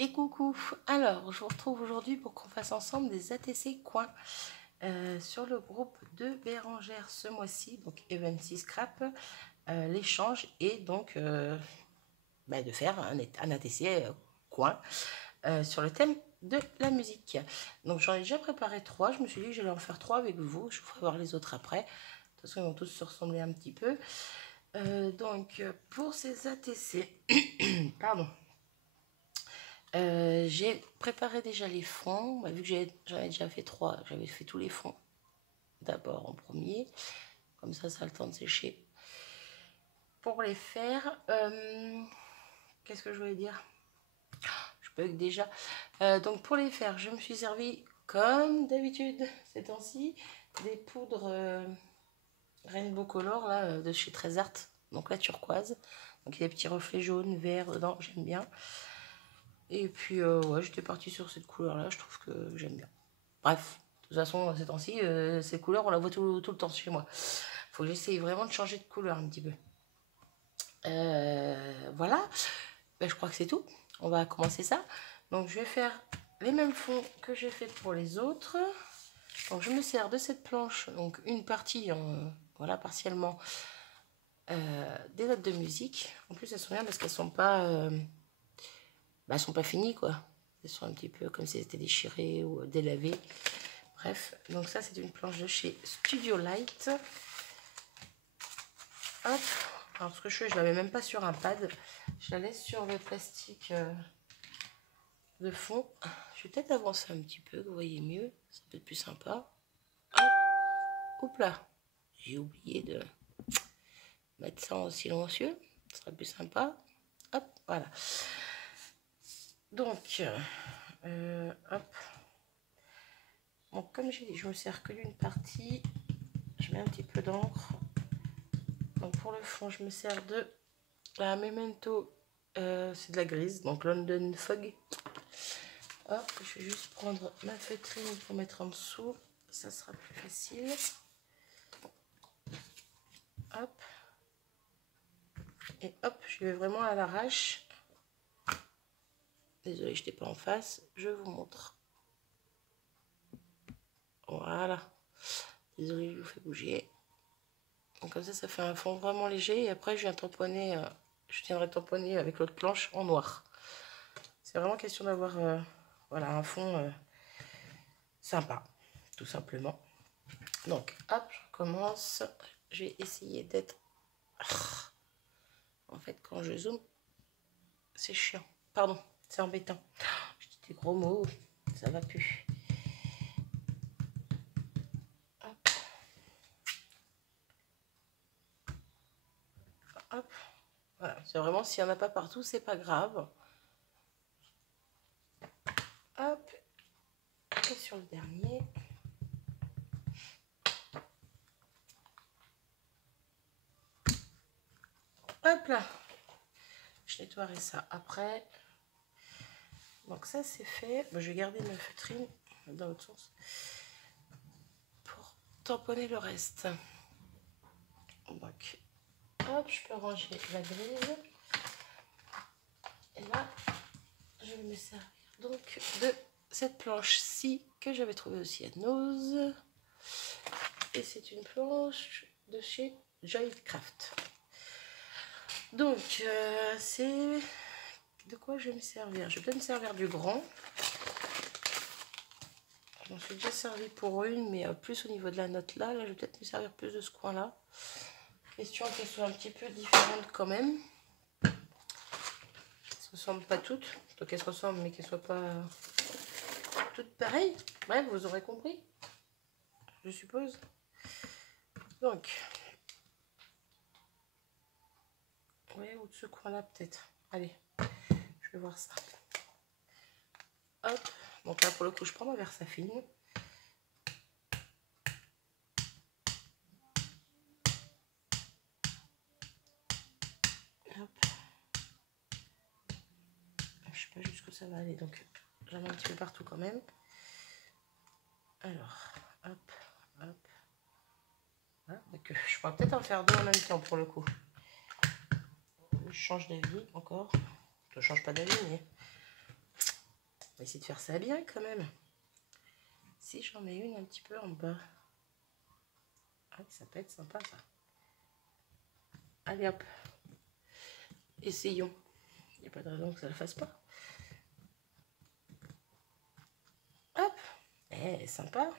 Et coucou, alors je vous retrouve aujourd'hui pour qu'on fasse ensemble des ATC coins sur le groupe de Bérangère ce mois-ci, donc Eventy Scrap, l'échange et donc de faire un ATC coin sur le thème de la musique. Donc j'en ai déjà préparé 3, je me suis dit que j'allais en faire 3 avec vous, je vous ferai voir les autres après, de toute façon ils vont tous se ressembler un petit peu. Donc pour ces ATC, pardon. J'ai préparé déjà les fonds, vu que j'en ai déjà fait 3, j'avais fait tous les fonds d'abord en premier, comme ça a le temps de sécher. Pour les faire, qu'est-ce que je voulais dire? Je bug déjà. Donc pour les faire, je me suis servi comme d'habitude ces temps-ci des poudres Rainbow Color là, de chez Trésart, donc la turquoise. Donc il y a des petits reflets jaunes, verts dedans, j'aime bien. Et puis, ouais, j'étais partie sur cette couleur-là, je trouve que j'aime bien. Bref, de toute façon, ces temps-ci, ces couleurs, on la voit tout le temps chez moi. Faut que j'essaye vraiment de changer de couleur un petit peu. Voilà, ben, je crois que c'est tout. On va commencer ça. Donc, je vais faire les mêmes fonds que j'ai fait pour les autres. Donc, je me sers de cette planche, donc une partie, voilà, partiellement, des notes de musique. En plus, elles sont bien parce qu'elles sont pas... elles sont pas finies, quoi. Elles sont un petit peu comme si elles étaient déchirées ou délavées. Bref, donc ça, c'est une planche de chez Studio Light. Hop. Alors, ce que je fais, je la mets même pas sur un pad. Je la laisse sur le plastique de fond. Je vais peut-être avancer un petit peu, vous voyez mieux. C'est peut-être plus sympa. Hop. Oups là. J'ai oublié de mettre ça en silencieux. Ce sera plus sympa. Hop, voilà. Donc, hop. Donc, comme j'ai dit, je me sers que d'une partie. Je mets un petit peu d'encre. Donc, pour le fond, je me sers de la Memento. C'est de la grise, donc London Fog. Hop, je vais juste prendre ma feutrine pour mettre en dessous. Ça sera plus facile. Hop. Et hop, je vais vraiment à l'arrache. Désolée, je n'étais pas en face. Je vous montre. Voilà. Désolée, je vous fais bouger. Donc comme ça fait un fond vraiment léger. Et après, je viens tamponner. Je viendrai tamponner avec l'autre planche en noir. C'est vraiment question d'avoir voilà, un fond sympa, tout simplement. Donc, hop, je commence. Je vais essayer d'être... En fait, quand je zoome, c'est chiant. Pardon, c'est embêtant. Je dis des gros mots, ça va plus. Hop. Hop. Voilà, c'est vraiment, s'il n'y en a pas partout, c'est pas grave. Hop. Et sur le dernier. Hop là. Je nettoierai ça après. Donc ça, c'est fait. Bon, je vais garder ma feutrine dans l'autre sens pour tamponner le reste. Donc, hop, je peux ranger la grise. Et là, je vais me servir donc de cette planche-ci que j'avais trouvée aussi à Nose. Et c'est une planche de chez Joycraft. Donc, c'est... De quoi je vais me servir? Je vais peut-être me servir du grand. Je m'en suis déjà servi pour une, mais plus au niveau de la note là. Là, je vais peut-être me servir plus de ce coin-là. Question qu'elles soient un petit peu différentes quand même. Elles ne se ressemblent pas toutes. Donc elles se ressemblent, mais qu'elles ne soient pas toutes pareilles. Bref, vous aurez compris, je suppose. Donc, ouais, ou de ce coin-là peut-être. Allez, je vais voir ça. Hop. Donc là, pour le coup, je prends ma Versafine. Hop. Je sais pas jusqu'où ça va aller, donc j'en mets un petit peu partout quand même. Alors, hop, hop. Voilà, donc, je pourrais peut-être en faire deux en même temps pour le coup. Je change d'avis encore. Je ne change pas d'avis, mais On va essayer de faire ça bien quand même. Si j'en mets une un petit peu en bas. Ah, ça peut être sympa ça. Allez hop. Essayons. Il n'y a pas de raison que ça ne le fasse pas. Hop. Eh, sympa.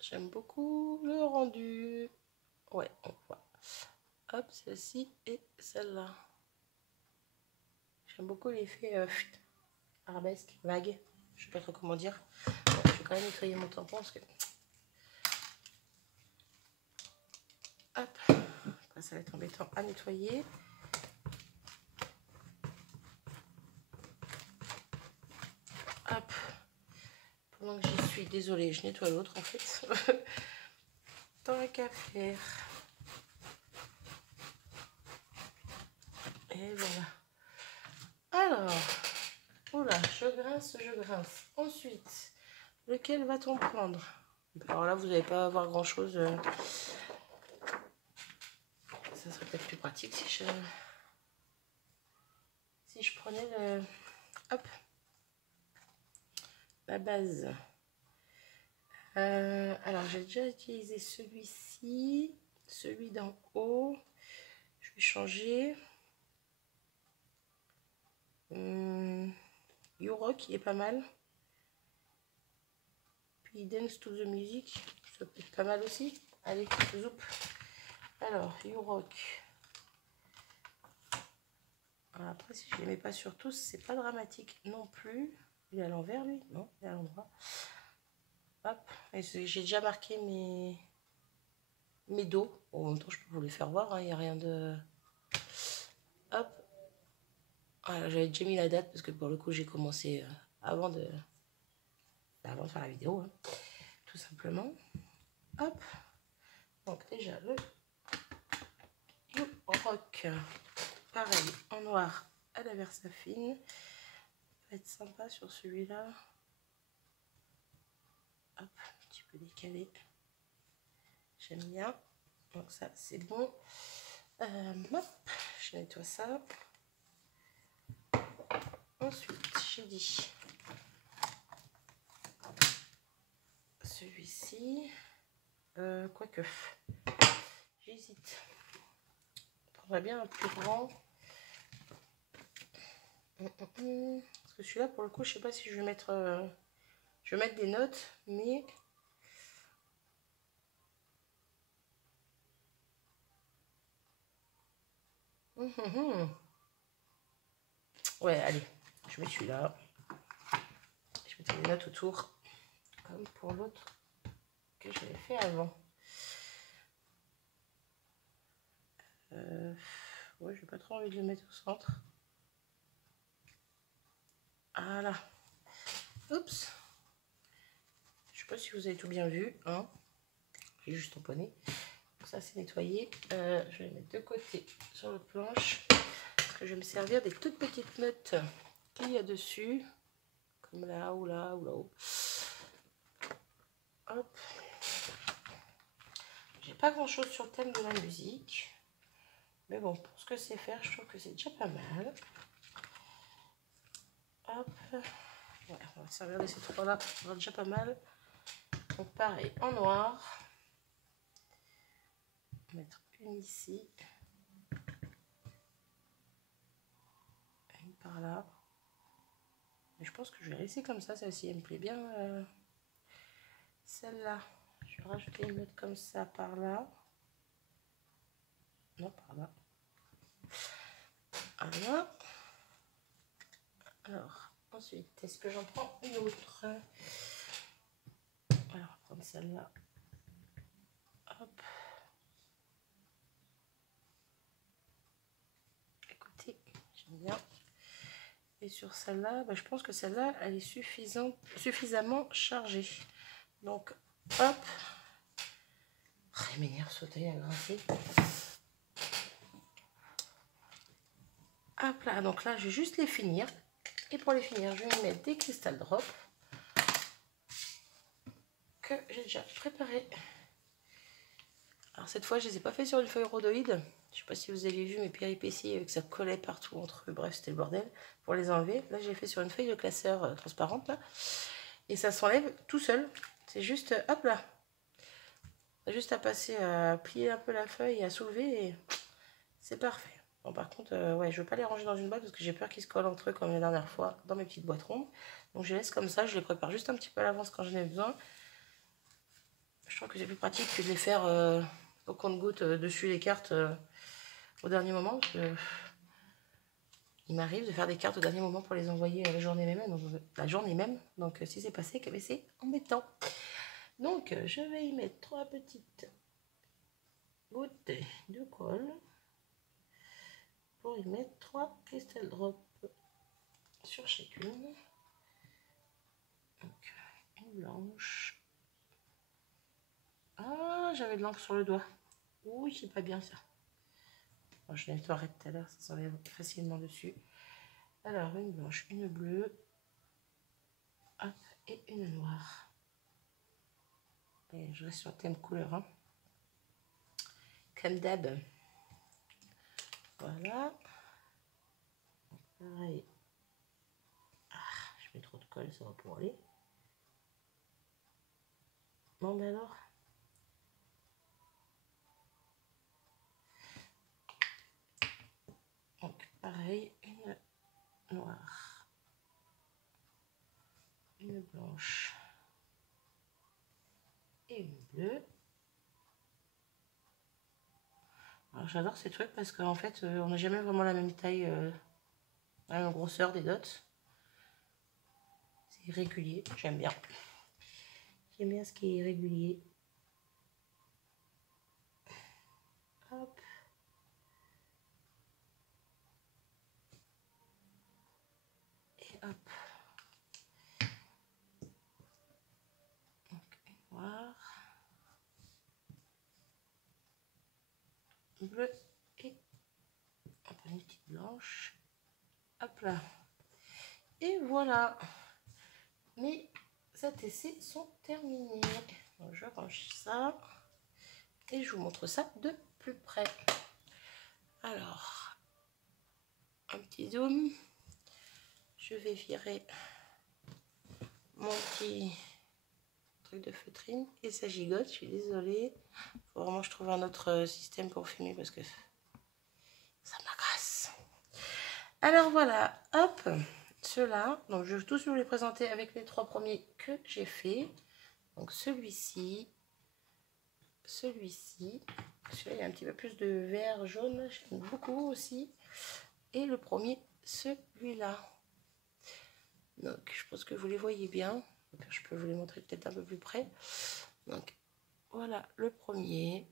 J'aime beaucoup le rendu. Ouais, on voit. Hop, celle-ci et celle-là. J'aime beaucoup l'effet arabesque, vague. Je sais pas trop comment dire. Bon, je vais quand même nettoyer mon tampon parce que... Hop. Après, ça va être embêtant à nettoyer. Hop. Pendant que j'y suis, désolée, je nettoie l'autre en fait. Tant qu'à faire. Et voilà. Alors, oula, je grince, je grince. Ensuite, lequel va-t-on prendre? Alors là, vous n'allez pas avoir grand-chose. Ça serait peut-être plus pratique si je prenais le... Hop. La base. Alors, j'ai déjà utilisé celui-ci. Celui d'en haut. Je vais changer. You-Rock, il est pas mal. Puis Dance to the Music, ça peut être pas mal aussi. Allez, zoup. Alors, You-Rock. Après, si je ne les mets pas sur tous, c'est pas dramatique non plus. Il est à l'envers, lui? Non, il est à l'endroit. Hop. J'ai déjà marqué mes dos. Bon, en même temps, je peux vous les faire voir. Hein, il n'y a rien de... Hop. Voilà, j'avais déjà mis la date parce que pour le coup, j'ai commencé avant de faire la vidéo. Hein, tout simplement. Hop. Donc déjà, le You-Rock. Pareil, en noir à la Versafine. Ça va être sympa sur celui-là. Hop, un petit peu décalé. J'aime bien. Donc ça, c'est bon. Hop, je nettoie ça. Ensuite, j'ai dit celui-ci. Quoique, j'hésite. Je prendrais bien un plus grand. Parce que celui-là, pour le coup, je sais pas si je vais mettre... je vais mettre des notes, mais... Ouais, allez, je mets celui-là. Je mettrai des notes autour, comme pour l'autre que j'avais fait avant. Ouais, j'ai pas trop envie de le mettre au centre. Voilà. Oups. Je sais pas si vous avez tout bien vu. Hein. J'ai juste tamponné. Ça, c'est nettoyé. Je vais les mettre de côté sur le planche. Parce que je vais me servir des toutes petites notes qu'il y a dessus. Comme là, ou là, ou là-haut. Hop. J'ai pas grand chose sur le thème de la musique. Mais bon, pour ce que c'est faire, je trouve que c'est déjà pas mal. Hop. Ouais, on va se servir de ces trois-là. Ça va déjà pas mal. Donc pareil, en noir. On va mettre une ici. Une par là. Et je pense que je vais laisser comme ça. Celle-ci, elle me plaît bien. Celle-là, je vais rajouter une note comme ça par là. Non, par là. Voilà. Alors, ensuite, est-ce que j'en prends une autre? Alors, on va prendre celle-là. Hop. Écoutez, j'aime bien. Et sur celle-là, bah, je pense que celle-là, elle est suffisamment chargée. Donc, hop. Oh, il m'énerve sauter à grincer. Hop là, donc là, je vais juste les finir. Et pour les finir, je vais mettre des Crystal Drops que j'ai déjà préparé. Alors cette fois, je ne les ai pas fait sur une feuille rhodoïde. Je sais pas si vous avez vu mes péripéties avec ça collait partout entre eux. Bref, c'était le bordel. Pour les enlever, là j'ai fait sur une feuille de classeur transparente là. Et ça s'enlève tout seul. C'est juste, hop là. Juste à passer, à plier un peu la feuille et à soulever et c'est parfait. Bon, par contre, ouais, je ne veux pas les ranger dans une boîte parce que j'ai peur qu'ils se collent entre eux comme la dernière fois dans mes petites boîtes rondes. Donc je les laisse comme ça, je les prépare juste un petit peu à l'avance quand j'en ai besoin. Je trouve que c'est plus pratique que de les faire au compte-gouttes dessus les cartes au dernier moment. Parce que, il m'arrive de faire des cartes au dernier moment pour les envoyer la journée même. Donc si c'est passé, c'est embêtant. Donc je vais y mettre 3 petites gouttes de colle. Pour y mettre 3 crystal drops sur chacune. Donc, une blanche. Ah, j'avais de l'encre sur le doigt. Oui, c'est pas bien ça. Bon, je nettoierai tout à l'heure, ça s'enlève facilement dessus. Alors, une blanche, une bleue. Hop, et une noire. Et je reste sur le thème couleur. Hein. Comme d'hab. Voilà. Pareil. Ah, je mets trop de colle, ça va pour aller. Bon, ben alors. Donc, pareil, une noire. Une blanche. Et une bleue. J'adore ces trucs parce qu'en fait, on n'a jamais vraiment la même taille, la même grosseur des dots. C'est régulier, j'aime bien. J'aime bien ce qui est régulier. Hop. Et hop. Donc, une noire. Bleu et une petite blanche. Hop là. Et voilà. Mes ATC sont terminés. Donc, je range ça. Et je vous montre ça de plus près. Alors, un petit zoom. Je vais virer mon petit truc de feutrine et ça gigote, je suis désolée. Faut vraiment que je trouve un autre système pour filmer parce que ça m'agace. Alors voilà, hop, ceux-là. Donc je vais tous vous les présenter avec les 3 premiers que j'ai fait. Donc celui-ci, celui-ci. Celui-là, il y a un petit peu plus de vert jaune, j'aime beaucoup aussi. Et le premier, celui-là. Donc je pense que vous les voyez bien. Je peux vous les montrer peut-être un peu plus près. Donc voilà le premier.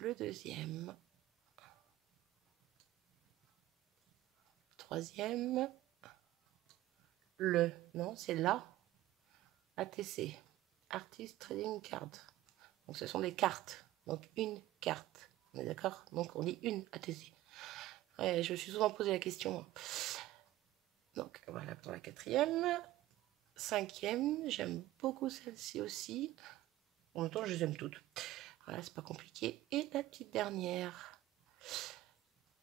Le deuxième. Troisième. Non, c'est là. ATC. Artist Trading Card. Donc ce sont des cartes. Donc une carte. On est d'accord? Donc on dit une ATC. Ouais, je me suis souvent posé la question. Donc voilà pour la 4e. 5e, j'aime beaucoup celle-ci aussi. En même temps, je les aime toutes. Voilà, c'est pas compliqué. Et la petite dernière.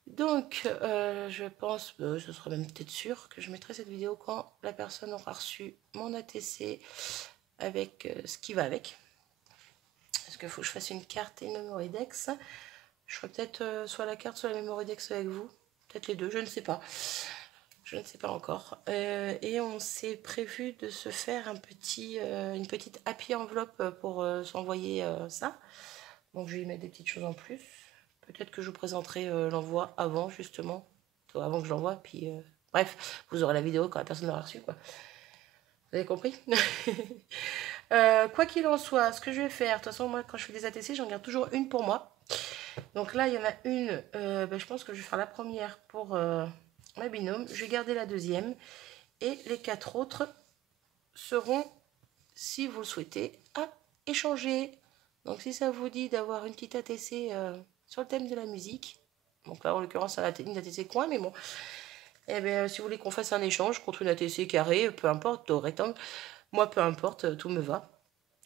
Donc, je pense, ce sera même peut-être sûr que je mettrai cette vidéo quand la personne aura reçu mon ATC avec ce qui va avec. Parce qu'il faut que je fasse une carte et une Memorydex. Je ferai peut-être soit la carte, soit la Memorydex avec vous. Peut-être les deux, je ne sais pas. Je ne sais pas encore. Et on s'est prévu de se faire une petite happy enveloppe pour s'envoyer ça. Donc je vais y mettre des petites choses en plus. Peut-être que je vous présenterai l'envoi avant, justement. Avant que je l'envoie. Puis, bref, vous aurez la vidéo quand la personne l'aura reçue, quoi. Vous avez compris? Quoi qu'il en soit, ce que je vais faire, de toute façon, moi, quand je fais des ATC, j'en garde toujours une pour moi. Donc là, il y en a une, je pense que je vais faire la première pour ma binôme. Je vais garder la deuxième. Et les 4 autres seront, si vous le souhaitez, à échanger. Donc si ça vous dit d'avoir une petite ATC sur le thème de la musique, donc là en l'occurrence c'est une ATC coin, mais bon, et bien si vous voulez qu'on fasse un échange contre une ATC carré, peu importe, rectangle, moi peu importe, tout me va.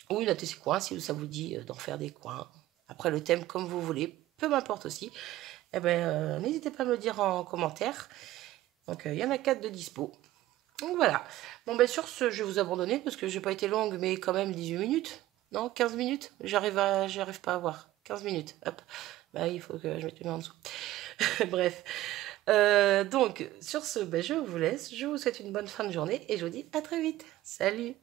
ou une ATC coin si ça vous dit d'en faire des coins. Après le thème comme vous voulez, peu m'importe aussi. Eh ben, n'hésitez pas à me le dire en commentaire. Donc il y en a 4 de dispo. Donc voilà. Bon ben sur ce, je vais vous abandonner parce que j'ai pas été longue, mais quand même 18 minutes. Non, 15 minutes. J'arrive pas à voir. 15 minutes. Hop. Bah il faut que je mette une main en dessous. Bref. Donc sur ce, ben, je vous laisse. Je vous souhaite une bonne fin de journée et je vous dis à très vite. Salut.